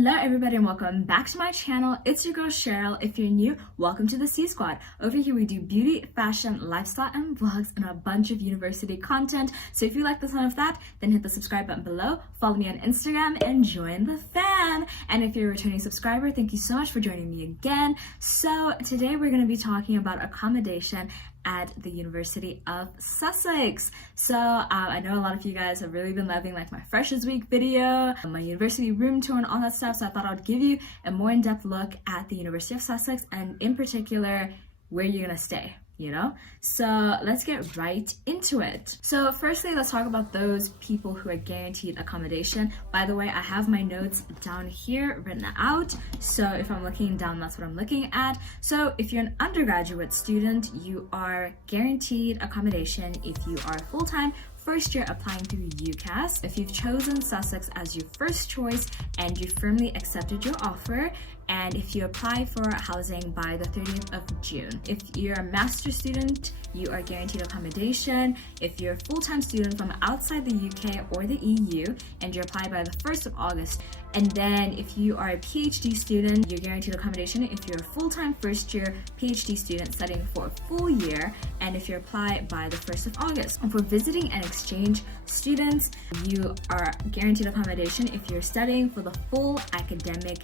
Hello everybody and welcome back to my channel. It's your girl Cheryl. If you're new, welcome to the C Squad. Over here we do beauty, fashion, lifestyle, and vlogs and a bunch of university content. So if you like the sound of that, then hit the subscribe button below, follow me on Instagram, and join the fam. And if you're a returning subscriber, thank you so much for joining me again. So today we're going to be talking about accommodation at the University of Sussex. So I know a lot of you guys have really been loving like my Freshers Week video, my university room tour and all that stuff, so I thought I would give you a more in-depth look at the University of Sussex and in particular where you're gonna stay, you know? So let's get right into it. So firstly, let's talk about those people who are guaranteed accommodation. By the way, I have my notes down here written out. So if I'm looking down, that's what I'm looking at. So if you're an undergraduate student, you are guaranteed accommodation if you are full-time first year applying through UCAS. If you've chosen Sussex as your first choice and you firmly accepted your offer, and if you apply for housing by the 30th of June. If you're a master's student, you are guaranteed accommodation. If you're a full-time student from outside the UK or the EU, and you apply by the 1st of August. And then if you are a PhD student, you're guaranteed accommodation if you're a full-time first-year PhD student studying for a full year, and if you apply by the 1st of August. And for visiting and exchange students, you are guaranteed accommodation if you're studying for the full academic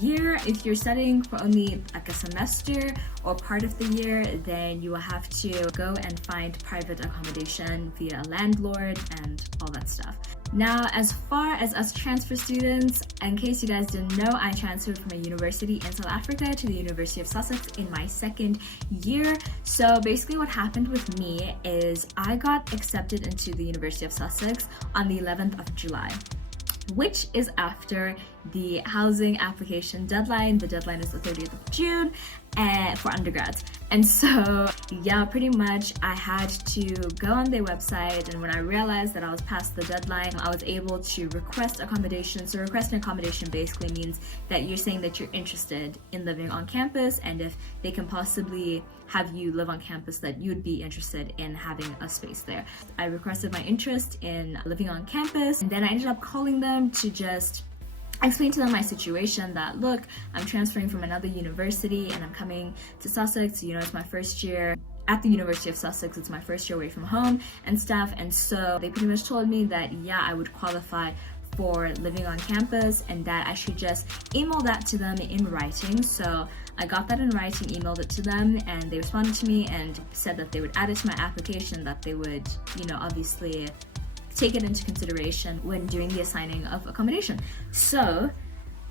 year. If you're studying for only like a semester or part of the year, then you will have to go and find private accommodation via a landlord and all that stuff. Now, as far as us transfer students, in case you guys didn't know, I transferred from a university in South Africa to the University of Sussex in my second year. So basically what happened with me is I got accepted into the University of Sussex on the 11th of July, which is after the housing application deadline. The deadline is the 30th of June for undergrads. And so, yeah, pretty much I had to go on their website, and when I realized that I was past the deadline, I was able to request accommodation. So requesting accommodation basically means that you're saying that you're interested in living on campus, and if they can possibly have you live on campus, that you'd be interested in having a space there. I requested my interest in living on campus, and then I ended up calling them to just explain to them my situation, that look, I'm transferring from another university and I'm coming to Sussex, you know, it's my first year at the University of Sussex, it's my first year away from home and stuff. And so they pretty much told me that yeah, I would qualify for living on campus and that I should just email that to them in writing. So I got that in writing, emailed it to them, and they responded to me and said that they would add it to my application, that they would, you know, obviously take it into consideration when doing the assigning of accommodation. So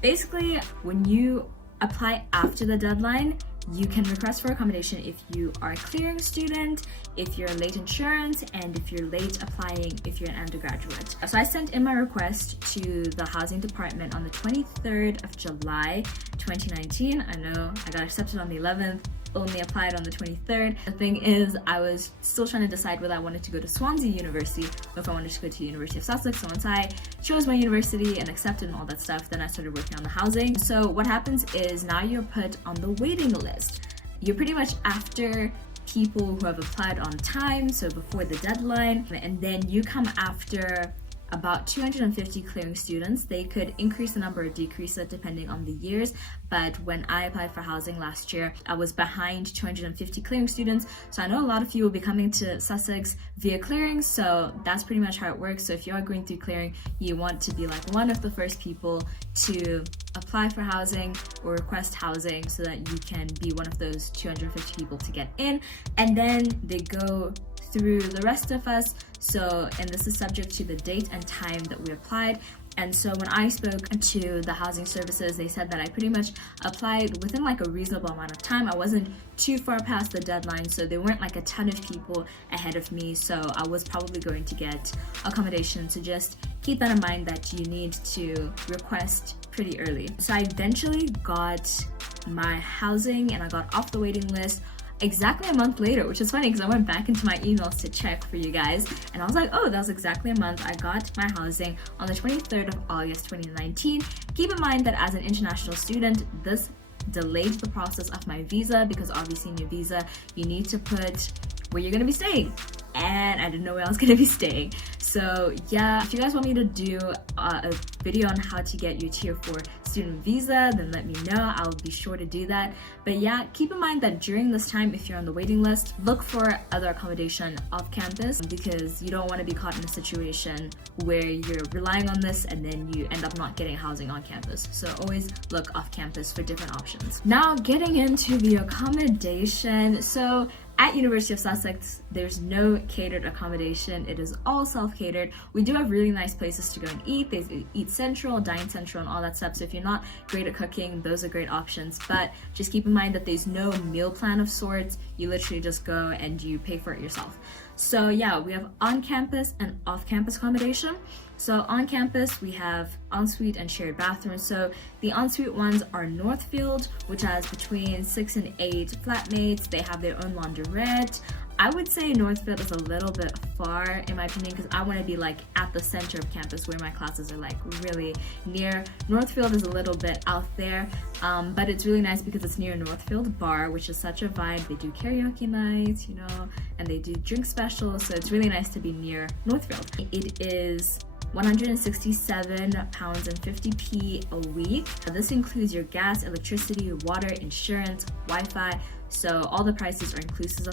basically, when you apply after the deadline, you can request for accommodation if you are a clearing student, if you're late insurance, and if you're late applying if you're an undergraduate. So I sent in my request to the housing department on the 23rd of July 2019. I know I got accepted on the 11th, only applied on the 23rd. The thing is, I was still trying to decide whether I wanted to go to Swansea University or if I wanted to go to the University of Sussex. So once I chose my university and accepted and all that stuff, then I started working on the housing. So what happens is now you're put on the waiting list. You're pretty much after people who have applied on time, so before the deadline, and then you come after about 250 clearing students. They could increase the number or decrease it depending on the years, but when I applied for housing last year, I was behind 250 clearing students. So I know a lot of you will be coming to Sussex via clearing, so that's pretty much how it works. So if you are going through clearing, you want to be like one of the first people to apply for housing or request housing so that you can be one of those 250 people to get in, and then they go through the rest of us. So, and this is subject to the date and time that we applied. And so when I spoke to the housing services, they said that I pretty much applied within like a reasonable amount of time. I wasn't too far past the deadline, so there weren't like a ton of people ahead of me, so I was probably going to get accommodation. So just keep that in mind, that you need to request pretty early. So I eventually got my housing and I got off the waiting list exactly a month later, which is funny because I went back into my emails to check for you guys, and I was like, oh, that was exactly a month. I got my housing on the 23rd of August 2019. Keep in mind that as an international student, this delayed the process of my visa, because obviously in your visa you need to put where you're going to be staying, and I didn't know where I was going to be staying. So So yeah, if you guys want me to do a video on how to get your tier 4 student visa, then let me know. I'll be sure to do that. But yeah, keep in mind that during this time, if you're on the waiting list, look for other accommodation off campus, because you don't want to be caught in a situation where you're relying on this and then you end up not getting housing on campus. So always look off campus for different options. Now getting into the accommodation. So at University of Sussex, there's no catered accommodation. It is all self-catered. We do have really nice places to go and eat. There's Eat Central, Dine Central, and all that stuff. So if you're not great at cooking, those are great options. But just keep in mind that there's no meal plan of sorts. You literally just go and you pay for it yourself. So yeah, we have on-campus and off-campus accommodation. So on campus, we have ensuite and shared bathrooms. So the ensuite ones are Northfield, which has between 6 and 8 flatmates. They have their own laundrette. I would say Northfield is a little bit far in my opinion, because I want to be like at the center of campus where my classes are like really near. Northfield is a little bit out there, but it's really nice because it's near Northfield Bar, which is such a vibe. They do karaoke nights, you know, and they do drink specials. So it's really nice to be near Northfield. It is £167.50 a week. This includes your gas, electricity, water, insurance, Wi-Fi. So all the prices are inclusive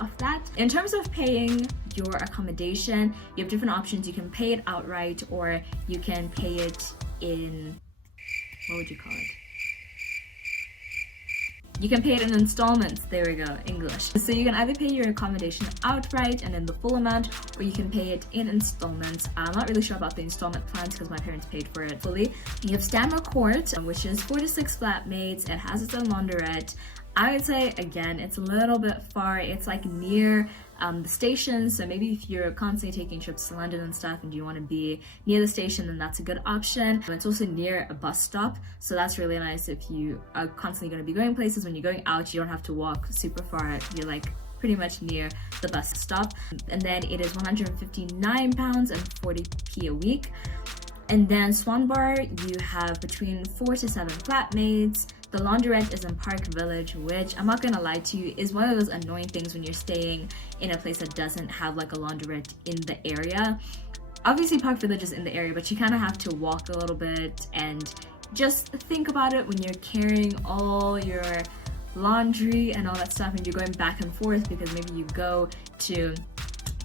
of that. In terms of paying your accommodation, you have different options. You can pay it outright, or you can pay it in, what would you call it? You can pay it in installments. There we go, English. So you can either pay your accommodation outright and in the full amount, or you can pay it in installments. I'm not really sure about the installment plans because my parents paid for it fully. You have STANMER Court, which is 4 to 6 flatmates. It has its own laundrette. I would say, again, it's a little bit far. It's like near the station, so maybe if you're constantly taking trips to London and stuff and you want to be near the station, then that's a good option. It's also near a bus stop, so that's really nice if you are constantly going to be going places. When you're going out, you don't have to walk super far. You're like pretty much near the bus stop. And then it is £159.40 a week. And then SWANBOROUGH, you have between 4 to 7 flatmates. The laundrette is in Park Village, which I'm not gonna lie to you is one of those annoying things when you're staying in a place that doesn't have like a laundrette in the area. Obviously Park Village is in the area, but you kind of have to walk a little bit, and just think about it when you're carrying all your laundry and all that stuff and you're going back and forth, because maybe you go to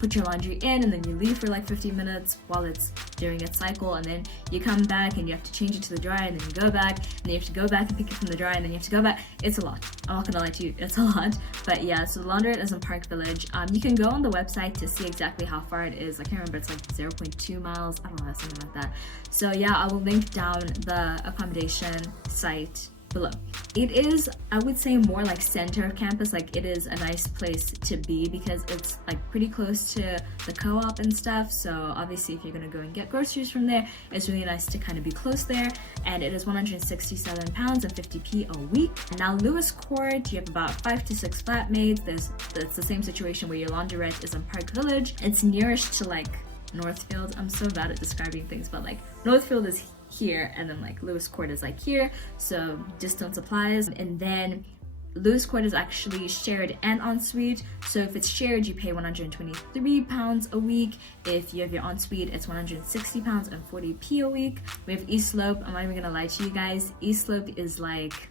put your laundry in and then you leave for like 15 minutes while it's doing its cycle, and then you come back and you have to change it to the dryer, and then you go back and then you have to go back and pick it from the dryer, and then you have to go back. It's a lot. I'm not gonna lie to you, it's a lot. But yeah, so the laundrette is in Park Village. You can go on the website to see exactly how far it is. I can't remember, it's like 0.2 miles, I don't know, something like that. So yeah, I will link down the accommodation site below. It is, I would say, more like center of campus. Like, it is a nice place to be because it's like pretty close to the co-op and stuff. So obviously if you're gonna go and get groceries from there, it's really nice to kind of be close there. And it is £167.50 a week. Now Lewes Court, you have about 5 to 6 flatmates. It's the same situation where your laundrette is in Park Village. It's nearest to like Northfield. I'm so bad at describing things, but like Northfield is here, and then like Lewes Court is like here, so distance applies. And then Lewes Court is actually shared and ensuite. So if it's shared, you pay £123 a week. If you have your ensuite, it's £160.40 a week. We have East Slope. I'm not even gonna lie to you guys, East Slope is like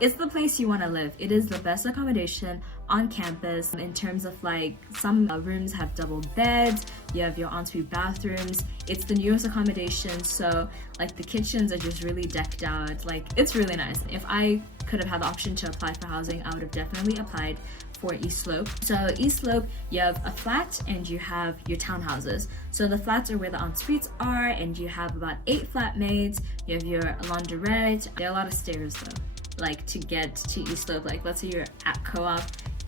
it's the place you want to live. It is the best accommodation on campus in terms of like some rooms have double beds, you have your ensuite bathrooms. It's the newest accommodation, so like the kitchens are just really decked out. Like, it's really nice. If I could have had the option to apply for housing, I would have definitely applied for East Slope. So East Slope, you have a flat and you have your townhouses. So the flats are where the ensuites are, and you have about 8 flatmates. You have your laundrette. There are a lot of stairs though, like to get to East Slope. Like, let's say you're at co-op,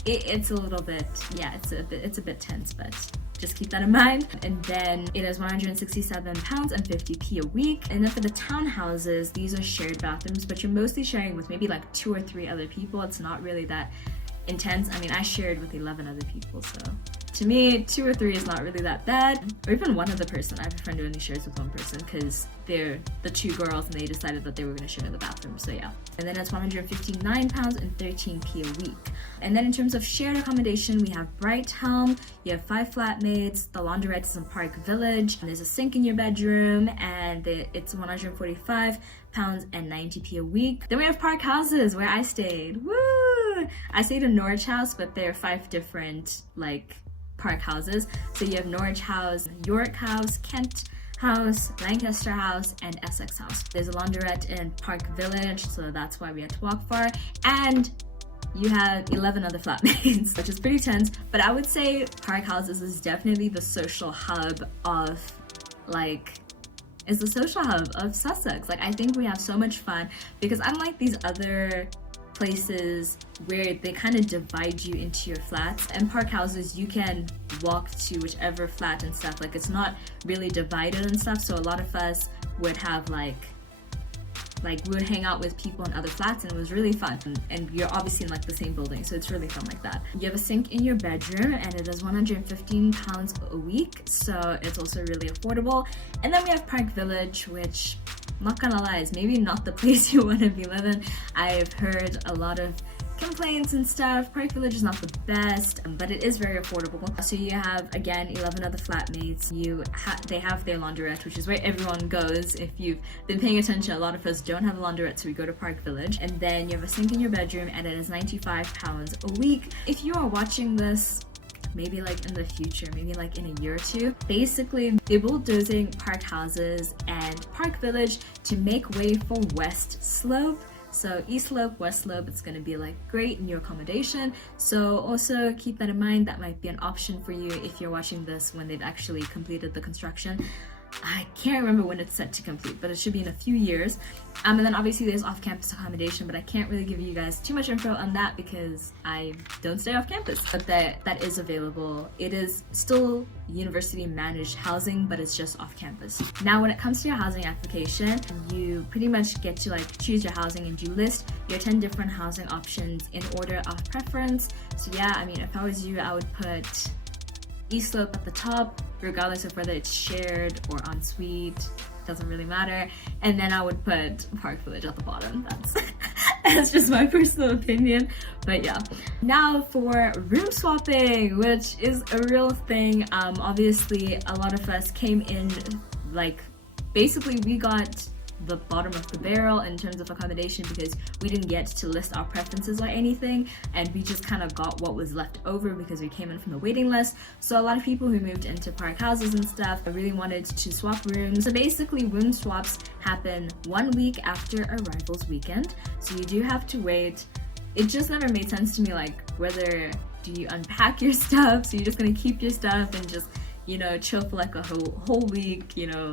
it's a little bit, yeah, it's a bit tense, but just keep that in mind. And then it is £167.50 a week. And then for the townhouses, these are shared bathrooms, but you're mostly sharing with maybe like 2 or 3 other people. It's not really that intense. I mean, I shared with 11 other people, so To me, 2 or 3 is not really that bad. Or even one other person. I have a friend who only shares with one person because they're the 2 girls and they decided that they were going to share the bathroom, so yeah. And then it's £159 and 13p a week. And then in terms of shared accommodation, we have BRIGHTHELM, you have 5 flatmates, the laundrette is in Park Village, and there's a sink in your bedroom, and it's £145 and 90p a week. Then we have Park Houses, where I stayed. Woo! I stayed in Norwich House, but there are 5 different like Park Houses. So you have Norwich House, York House, Kent House, Lancaster House, and Essex House. There's a laundrette in Park Village, so that's why we had to walk far. And you have 11 other flatmates, which is pretty tense. But I would say Park Houses is definitely the social hub of Sussex. Like, I think we have so much fun because unlike these other places where they kind of divide you into your flats, and Park Houses you can walk to whichever flat and stuff. Like, it's not really divided and stuff, so a lot of us would have like we would hang out with people in other flats, and it was really fun. And you're obviously in like the same building, so it's really fun like that. You have a sink in your bedroom, and it is £115 a week, so it's also really affordable. And then we have Park Village, which, I'm not gonna lie, is maybe not the place you want to be living. I've heard a lot of complaints and stuff. Park Village is not the best, but it is very affordable. So you have, again, 11 other flatmates. They have their laundrette, which is where everyone goes. If you've been paying attention, a lot of us don't have a laundrette, so we go to Park Village. And then you have a sink in your bedroom, and it is £95 a week. If you are watching this maybe like in the future, maybe like in a year or 2, basically they're bulldozing Park Houses and Park Village to make way for West Slope. So East Slope, West Slope, it's going to be like great new accommodation. So also keep that in mind. That might be an option for you if you're watching this when they've actually completed the construction. I can't remember when it's set to complete, but it should be in a few years. And then obviously there's off-campus accommodation, but I can't really give you guys too much info on that because I don't stay off campus. But that is available. It is still university managed housing, but it's just off campus. Now when it comes to your housing application, you pretty much get to like choose your housing, and you list your 10 different housing options in order of preference. So yeah, I mean, if I was you, I would put East Slope at the top, regardless of whether it's shared or ensuite, doesn't really matter. And then I would put Park Village at the bottom. That's just my personal opinion, but yeah. Now for room swapping, which is a real thing. Obviously a lot of us came in, like, basically we got the bottom of the barrel in terms of accommodation because we didn't get to list our preferences or anything, and we just kind of got what was left over because we came in from the waiting list. So a lot of people who moved into Park Houses and stuff really wanted to swap rooms. So basically room swaps happen 1 week after arrivals weekend, so you do have to wait. It just never made sense to me, like, whether do you unpack your stuff, so you're just gonna keep your stuff and just, you know, chill for like a whole week, you know,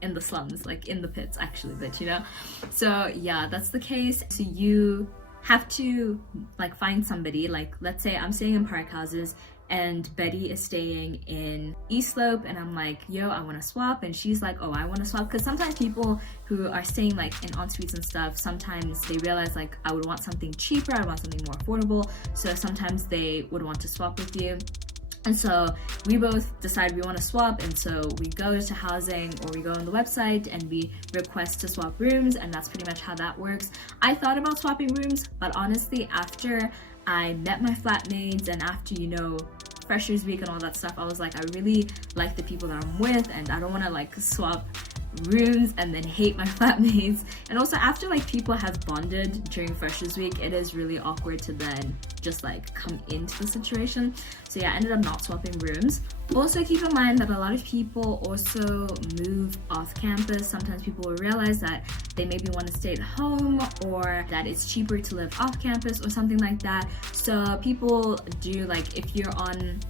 in the slums, like in the pits actually, but you know. So yeah, that's the case. So you have to like find somebody, like let's say I'm staying in Park Houses and Betty is staying in East Slope, and I'm like, yo, I want to swap, and she's like, oh, I want to swap. Because sometimes people who are staying like in en-suites and stuff, sometimes they realize like I would want something cheaper, I want something more affordable, so sometimes they would want to swap with you. And so we both decide we want to swap, and so we go to housing, or we go on the website and we request to swap rooms, and that's pretty much how that works. I thought about swapping rooms, but honestly after I met my flatmates and after, you know, Freshers Week and all that stuff, I was like, I really like the people that I'm with, and I don't want to like swap rooms and then hate my flatmates. And also after like people have bonded during Freshers Week, it is really awkward to then just like come into the situation. So yeah, I ended up not swapping rooms. Also keep in mind that a lot of people also move off campus. Sometimes people will realize that they maybe want to stay at home, or that it's cheaper to live off campus or something like that. So people do, like, if you're on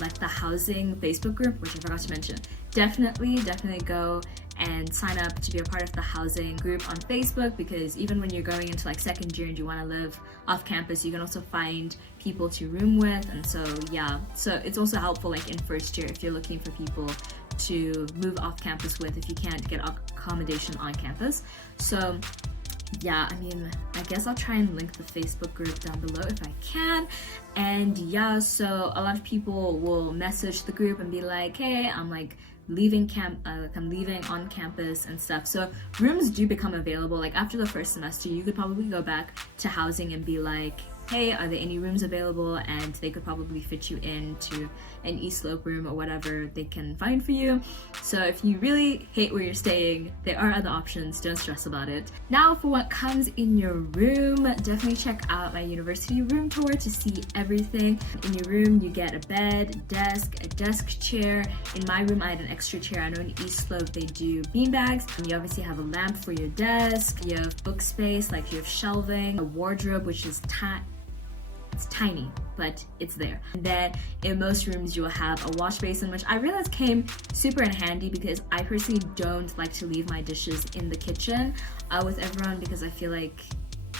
like the housing Facebook group, which I forgot to mention, definitely go and sign up to be a part of the housing group on Facebook, because even when you're going into like second year and you want to live off campus, you can also find people to room with. And so yeah, so it's also helpful like in first year if you're looking for people to move off campus with if you can't get accommodation on campus. So yeah, I mean, I guess I'll try and link the Facebook group down below if I can. And yeah, so a lot of people will message the group and be like, hey, I'm like leaving I'm leaving on campus and stuff. So rooms do become available. Like after the first semester, you could probably go back to housing and be like, hey, are there any rooms available? And they could probably fit you into an East Slope room or whatever they can find for you. So if you really hate where you're staying, there are other options, don't stress about it. Now for what comes in your room, definitely check out my university room tour to see everything. In your room, you get a bed, a desk chair. In my room, I had an extra chair. I know in East Slope, they do beanbags. You obviously have a lamp for your desk. You have book space, like you have shelving, a wardrobe, which is it's tiny, but it's there. And then in most rooms, you will have a wash basin, which I realized came super in handy because I personally don't like to leave my dishes in the kitchen with everyone because I feel like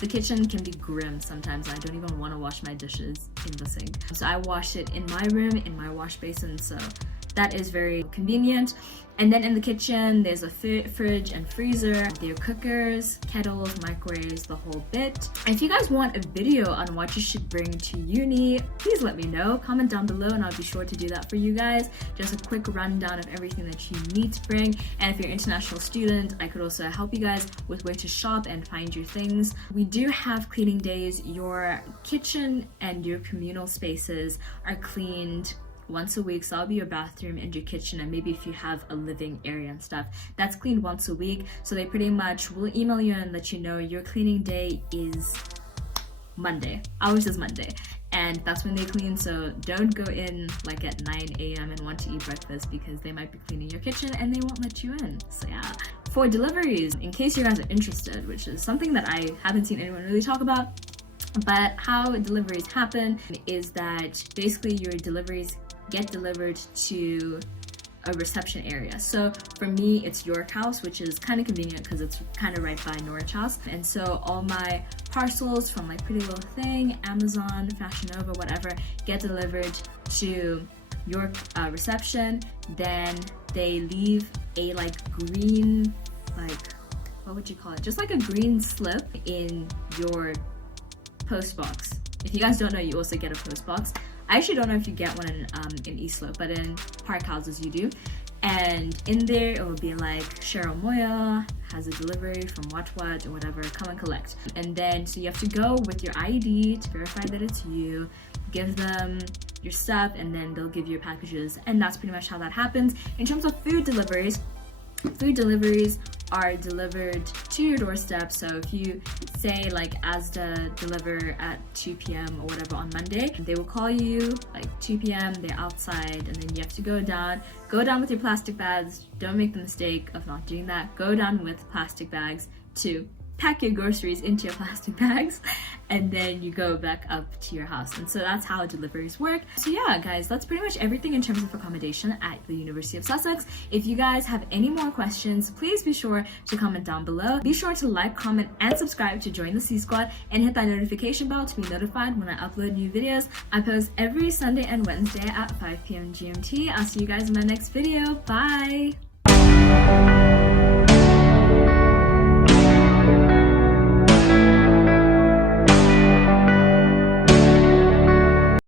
the kitchen can be grim sometimes. I don't even want to wash my dishes in the sink. So I wash it in my room, in my wash basin, so that is very convenient. And then in the kitchen, there's a fridge and freezer. There are cookers, kettles, microwaves, the whole bit. And if you guys want a video on what you should bring to uni, please let me know. Comment down below and I'll be sure to do that for you guys. Just a quick rundown of everything that you need to bring. And if you're an international student, I could also help you guys with where to shop and find your things. We do have cleaning days. Your kitchen and your communal spaces are cleaned once a week. So that'll be your bathroom and your kitchen, and maybe if you have a living area and stuff, that's cleaned once a week. So they pretty much will email you and let you know your cleaning day is Monday. Ours is Monday, and that's when they clean. So don't go in like at 9 a.m. and want to eat breakfast because they might be cleaning your kitchen and they won't let you in. So yeah. For deliveries, in case you guys are interested, which is something that I haven't seen anyone really talk about, but how deliveries happen is that basically your deliveries get delivered to a reception area. So for me, it's York House, which is kind of convenient because it's kind of right by Norwich House. And so all my parcels from like Pretty Little Thing, Amazon, Fashion Nova, whatever, get delivered to York reception. Then they leave a like green, like, what would you call it? Just like a green slip in your post box. If you guys don't know, you also get a post box. I actually don't know if you get one in East Slope, but in park houses you do. And in there, it will be like, Cheryl Moya has a delivery from what or whatever, come and collect. And then, so you have to go with your ID to verify that it's you, give them your stuff, and then they'll give you your packages. And that's pretty much how that happens. In terms of food deliveries are delivered to your doorstep. So if you say like Asda deliver at 2 p.m. or whatever on Monday, they will call you like 2 p.m. they're outside, and then you have to go down with your plastic bags. Don't make the mistake of not doing that. Go down with plastic bags to pack your groceries into your plastic bags, and then you go back up to your house. And so that's how deliveries work. So yeah, guys, that's pretty much everything in terms of accommodation at the University of Sussex. If you guys have any more questions, please be sure to comment down below. Be sure to like, comment, and subscribe to join the C Squad, and hit that notification bell to be notified when I upload new videos. I post every Sunday and Wednesday at 5 p.m. GMT. I'll see you guys in my next video. Bye!